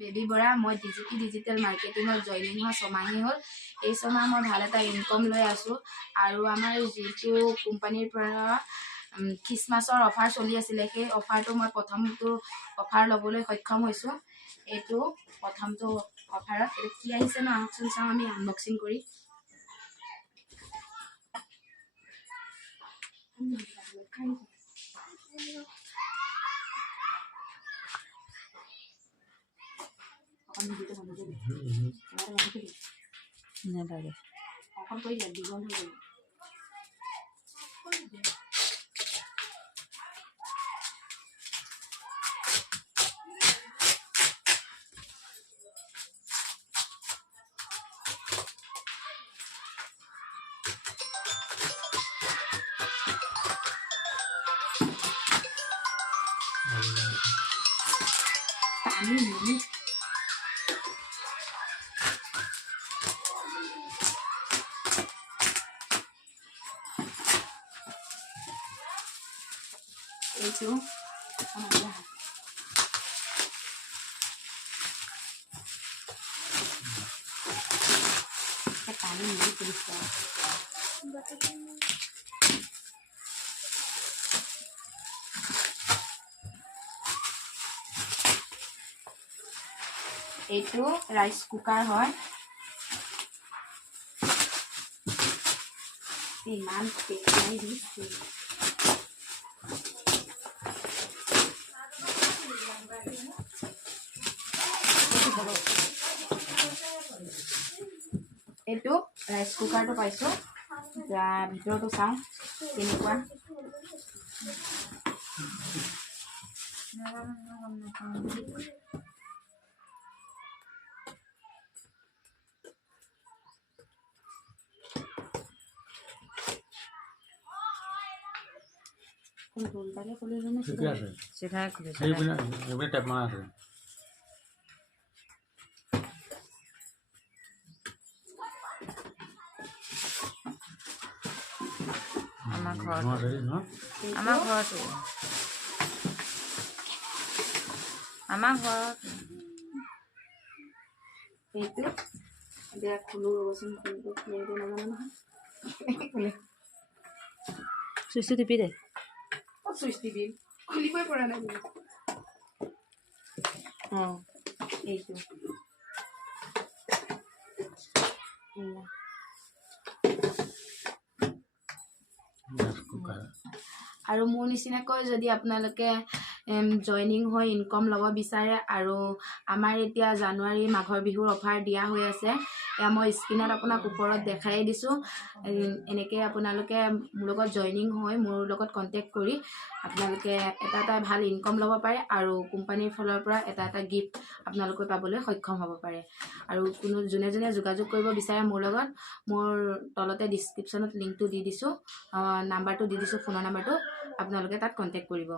baby Bora মই DGP digital মাৰ্কেটিঙত joining হোৱা 6 মাহেই হ'ল এই 6 মাহ মই ভাল এটা ইনকম লৈ আছোঁ আৰু আমাৰ যিটো কোম্পানীৰ পৰা খ্ৰীষ্টমাছৰ অফাৰ চলি আছিলে সেই অফাৰটো মই প্ৰথমটো অফাৰ ল'বলৈ সক্ষম হৈছোঁ এইটো প্ৰথমটো অফাৰত কি আহিছে ন আহকচোন চাওঁ আমি আনবক্সিং কৰি এইটো পানী মিলি পৰিছে এইটো ৰাইচ কুকাৰ হয় ইমান পেলাই দিছে এইটো ৰাইচ কুকাৰটো পাইছোঁ ভিতৰতো চাওঁ কেনেকুৱা আমাৰ ঘৰত এইটো এতিয়া খুলো ৰ'বচোন খুলিব নাজানো নহয় চুইচটো টিপি দে চুইচ টিপি খুলিবই পৰা নাই এইটো আৰু মোৰ নিচিনাকৈ যদি আপোনালোকে জইনিং হৈ ইনকম ল'ব বিচাৰে আৰু আমাৰ এতিয়া জানুৱাৰী মাঘৰ বিহুৰ অফাৰ দিয়া হৈ আছে এয়া মই স্ক্ৰীনত আপোনাক ওপৰত দেখাই দিছোঁ এনেকৈ আপোনালোকে মোৰ লগত জইনিং হৈ মোৰ লগত কণ্টেক্ট কৰি আপোনালোকে এটা ভাল ইনকম ল'ব পাৰে আৰু কোম্পানীৰ ফালৰ পৰা এটা গিফ্ট আপোনালোকে পাবলৈ সক্ষম হ'ব পাৰে আৰু যোনে যোগাযোগ কৰিব বিচাৰে মোৰ লগত মোৰ তলতে ডিছক্ৰিপশ্যনত লিংকটো দি দিছোঁ নাম্বাৰটো দি দিছোঁ ফোনৰ নাম্বাৰটো আপোনালোকে তাত কণ্টেক্ট কৰিব